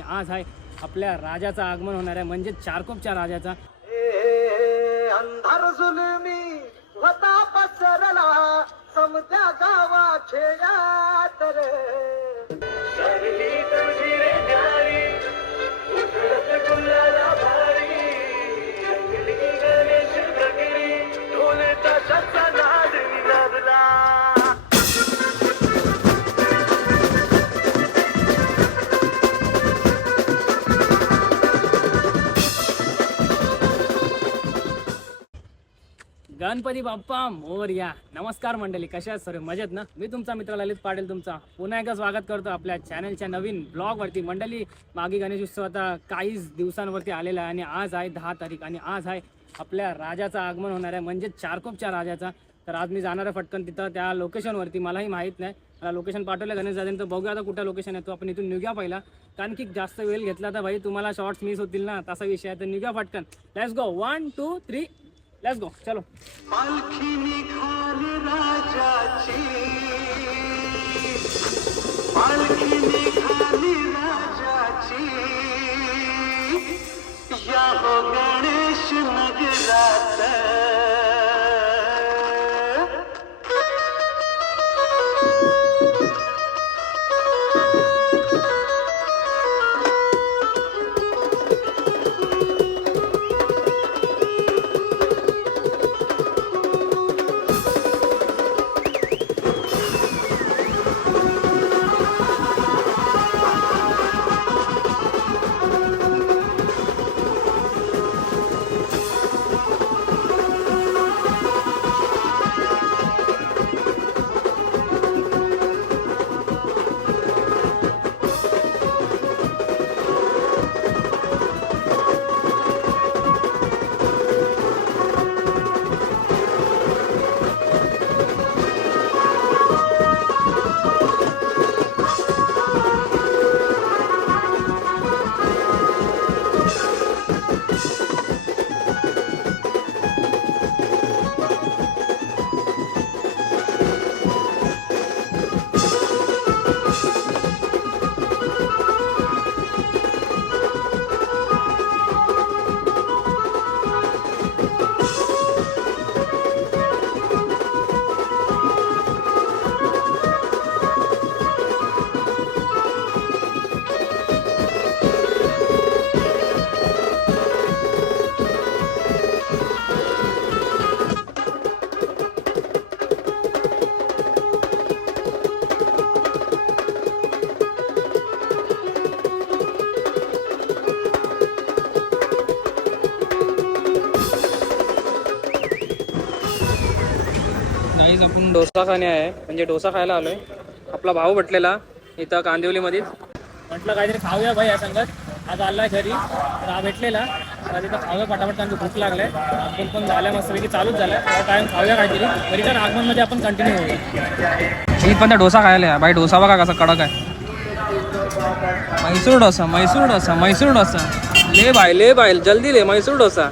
आज आहे आपल्या राजाचं आगमन होणार आहे, म्हणजे चारकोपच्या राजाचा. अंधार जुलमी होता पसरला समत्या गावा खेळात रे शरली तुझी रे प्यारी उठलत गुलाला भारी जंगली गणेश प्रगिरी ढोल ताशाचा नाद निनादला. गणपती बाप्पा मोरया. नमस्कार मंडळी, कशा आहात सर्व? मजेत ना? मी तुमचा मित्र ललित पाटील तुमचा पुन्हा एकदा स्वागत करतो आपल्या चॅनलच्या नवीन ब्लॉगवरती. मंडळी, मागे गणेश उत्सव आता काहीच दिवसांवरती आलेला आहे आणि आज आहे 10 तारीख आणि आज आहे आपल्या राजाचं आगमन होणार आहे, म्हणजे चारकोपच्या राजाचा. तर आज मी जाणार आहे फटकन तिथं त्या लोकेशनवरती. मलाही माहीत नाही, मला लोकेशन पाठवलं गणेश दादांनी, तर बघूया आता कुठं लोकेशन आहे. तो आपण इथून निघूया पहिला, कारण की जास्त वेळ घेतला तर भाई तुम्हाला शॉर्ट्स मिस होतील ना, तसा विषय आहे. तर निघूया फटकन. Let's go. 1 2 3 let's go. चलो. पालखी निघाली राजाची पालखी निघाली राजाची या हो गणेश नगरात नाहीच आपण डोसा खाणे आहे, म्हणजे डोसा खायला आलोय. आपला भाऊ भेटलेला इथं कांदिवलीमध्येच, म्हटलं काहीतरी खाऊया भाई या संगत. आज आलाय घरी, तर हा भेटलेला तर तिथं खाऊया पटापट, कारण भूक लागलाय. आपण पण झाल्या मस्तपैकी चालूच झालाय, काय खाऊया काहीतरी. तरी तर आगमनमध्ये आपण कंटिन्यू होऊया. मी पण डोसा खायला भाई. डोसा बघा कसा कडक आहे. मैसूर डोसा, मैसूर डोसा, मैसूर डोसा. ले भाई जल्दी ले मैसूर डोसा.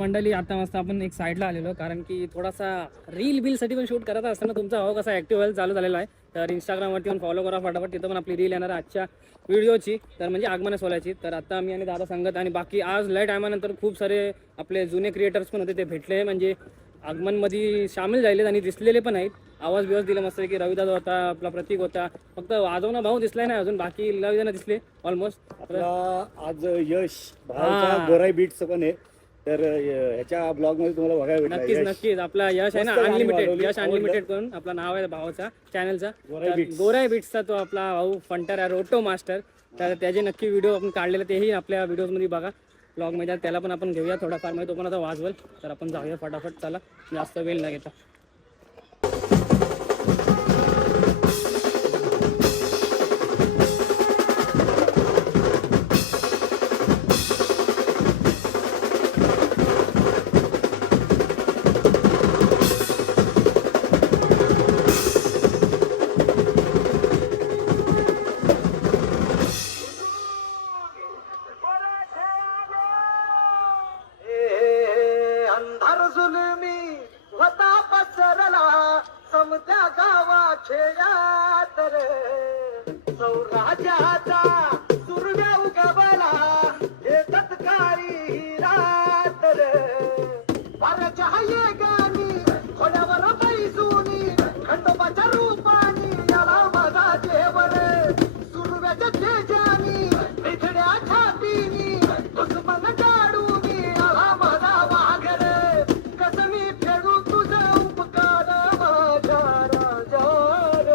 मंडळी आता मस्त आपण एक साईडला आलेलो कारण की थोडासा रील साठी पण शूट करत असताना तुमचा भाऊ कसा ऍक्टिव्ह व्हायला चालू झालेला आहे. तर इंस्टाग्रामवरती पण फॉलो करा फटाफट, तिथं पण आपली रील येणार आहे आजच्या व्हिडिओची, तर म्हणजे आगमन सोहळ्याची. तर आता मी आणि दादा सांगत आणि बाकी आज लय टायमानंतर खूप सारे आपले जुने क्रिएटर्स पण होते, ते भेटले म्हणजे आगमनमध्ये सामील झालेत आणि दिसलेले पण आहेत. आवाज बिवाज दिला मस्त की रविदादा होता, आपला प्रतीक होता, फक्त वाजवणं भाऊ दिसलाय नाही अजून, बाकी लय जण दिसले ऑलमोस्ट. आपला आज यश भावचा गोराई बीटचं पण आहे, तर ह्याच्या ब्लॉग मध्ये तुम्हाला बघायला भेटणार. नक्कीच नक्कीच आपला यश आहे ना, मस्त गाणी अनलिमिटेड वाजवली, यश आवडलं. अनलिमिटेड करून आपला नाव आहे भावाचा चॅनलचा, गोराई बीट्स. गोराई बीट्सचा तो आपला भाऊ फंटर आहे, रोटो मास्टर. तर त्याचे नक्की व्हिडिओ आपण काढलेले तेही आपल्या व्हिडिओमध्ये बघा ब्लॉगमध्ये, त्याला पण आपण घेऊया थोडाफार, म्हणजे तो पण आता वाजवल. तर आपण जाऊया फटाफट, चला जास्त वेळ न घेता. अंधार जुलमी होता पसरला समत्या गावा खेळात रे सौराजाचा सुरव्या उगवला एकच काळी रात रे वाऱ्याच्या हाये गाणी खोड्यावर बैसूनी खंडोबाच्या रूपानी याला माझा जेवण सुरव्याच्या तेजानी निधड्या छातीनी दुश्मन काढूनी आला माझा वाघर कसं मी फेडू तुझं उपकार माझ्या राजावर.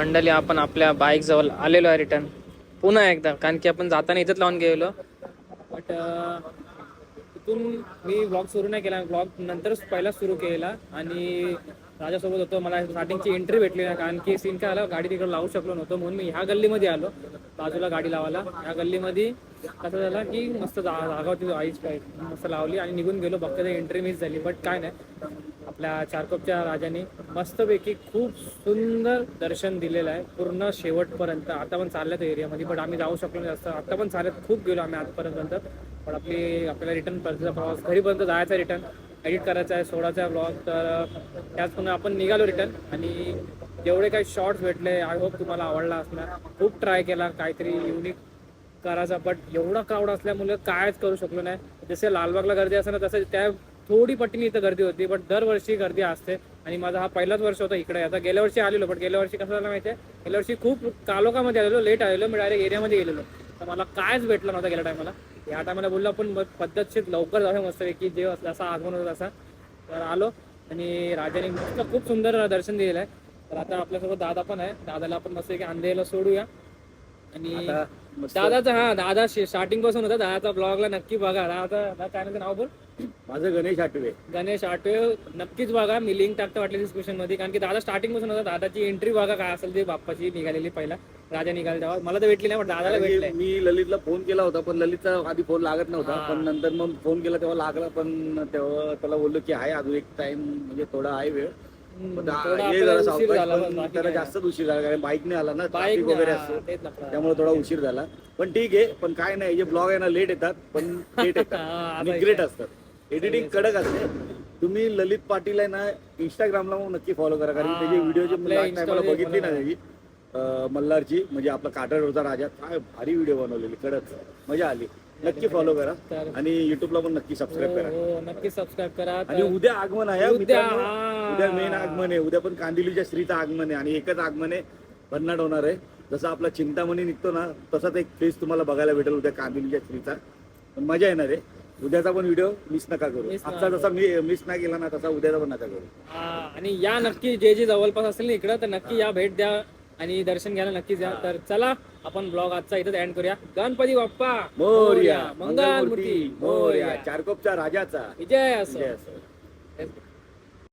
मंडळी आपण आपल्या बाईक जवळ आलेलो आहे रिटर्न पुन्हा एकदा, कारण की आपण जाताना इथंच लावून गेलो. बट तिथून मी ब्लॉग सुरू नाही केला, ब्लॉग नंतरच पहिला सुरू केला. आणि राजासोबत होतो, मला स्टार्टिंगची एंट्री भेटली नाही, कारण की सीन काय आला, गाडी तिकडे लावू शकलो नव्हतो, म्हणून मी ह्या गल्लीमध्ये आलो बाजूला गाडी लावायला. ह्या गल्लीमध्ये कसं झालं की मस्त जागा होती, आईच काय मस्त लावली आणि निघून गेलो. बघता एंट्री मिस झाली. बट काय नाही, आपल्या चारकोपच्या राजाने मस्तपैकी खूप सुंदर दर्शन दिलेलं आहे पूर्ण शेवटपर्यंत. आता पण चालल्यात एरियामध्ये, बट आम्ही जाऊ शकलो नाही जास्त. आता पण चालत खूप गेलो आम्ही आजपर्यंत. पण आपल्याला रिटर्न परतीचा प्रवास घरीपर्यंत जायचा, रिटर्न एडिट करायचा आहे, सोडायचा आहे ब्लॉग. तर त्याच पुन्हा आपण निघालो रिटर्न. आणि जेवढे काही शॉर्ट्स भेटले आय होप तुम्हाला आवडला असणार. खूप ट्राय केला काहीतरी युनिक करायचा, बट एवढा क्राऊड असल्यामुळे कायच करू शकलो नाही. जसे लालबागला गर्दी असते ना, तसं त्या थोडी पट्टीने इथं गर्दी होती, बट दरवर्षी गर्दी असते. आणि माझा हा पहिलाच वर्ष होता इकडे. आता गेल्या वर्षी आलेलो, बट गेल्या वर्षी कसं झालं माहिती आहे, गेल्या वर्षी खूप कालोखामध्ये आलेलो, लेट आलेलो, मी डायरेक्ट एरियामध्ये गेलेलो. तर मला कायच भेटलं नव्हतं गेल्या टायमाला. या टायमाला बोललो आपण पद्धतशीर लवकर जाऊया मस्तपैकी, जे जसा आगमन होतं तसा. तर आलो आणि राजाने मस्त खूप सुंदर दर्शन दिलेलं आहे. तर आता आपल्यासोबत दादा पण आहे, दादाला आपण मस्त अंधेला सोडूया. आणि दादा स्टार्टिंग पासून होता, दादाचा ब्लॉगला नक्की बघा. दादा चॅनलचं नाव बोल. माझं गणेश आठवे नक्कीच बघा, मी लिंक टाकतो वाटलं डिस्क्रिप्शन मध्ये. कारण की दादा स्टार्टिंग पासून होता, दादाची एंट्री बघा काय असेल ते, बाप्पाची निघालेली पहिला राजा निघाला तेव्हा. मला तर भेटली नाही, पण दादाला भेटलंय. मी ललितला फोन केला होता, पण ललितचा आधी फोन लागत नव्हता. पण नंतर मग फोन केला तेव्हा लागला, पण तेव्हा त्याला बोललो की आहे अजून एक टाइम, म्हणजे थोडा आहे वेळ. त्याला जास्तच उशीर झाला, कारण बाईकने आला ना, ट्रॅफिक वगैरे असतो, त्यामुळे थोडा उशीर झाला. पण ठीक आहे, पण काय नाही, जे ब्लॉग आहे ना लेट येतात, पण लेट येतात आणि ग्रेट असतात. एडिटिंग कडक असते. तुम्ही ललित पाटील आहे ना इंस्टाग्रामला मग नक्की फॉलो करा, कारण त्याची व्हिडिओ जे टायमाला बघितली ना त्याची मल्हारची, म्हणजे आपला काटरचा राजा, काय भारी व्हिडिओ बनवलेली, कडक मजा आली. नक्की फॉलो करा आणि युट्यूबला पण नक्की सबस्क्राईब करा. नक्की सबस्क्राईब करा. आणि उद्या आगमन आहे, उद्या मेन आगमन आहे. उद्या पण कांदिवलीच्या श्रीचं आगमन आहे आणि एकच आगमन आहे, भन्नाट होणार आहे. जसं आपला चिंतामणी निघतो ना, तसाच एक फेस तुम्हाला बघायला भेटेल उद्या कांदिवलीच्या श्रीचा. पण मजा येणार आहे. उद्याचा पण व्हिडिओ मिस नका करू. आजचा जसा मी मिस नाही केला ना, तसा उद्याचा पण नका करू. आणि या नक्की, जे जवळपास असेल ना इकडं, तर नक्की या, भेट द्या आणि दर्शन घ्यायला नक्कीच या. तर चला आपण ब्लॉग आजचा इथं एंड करूया. गणपती बाप्पा मोरया, मंगलमूर्ती मोरया, चारकोपच्या राजाचा विजय असो.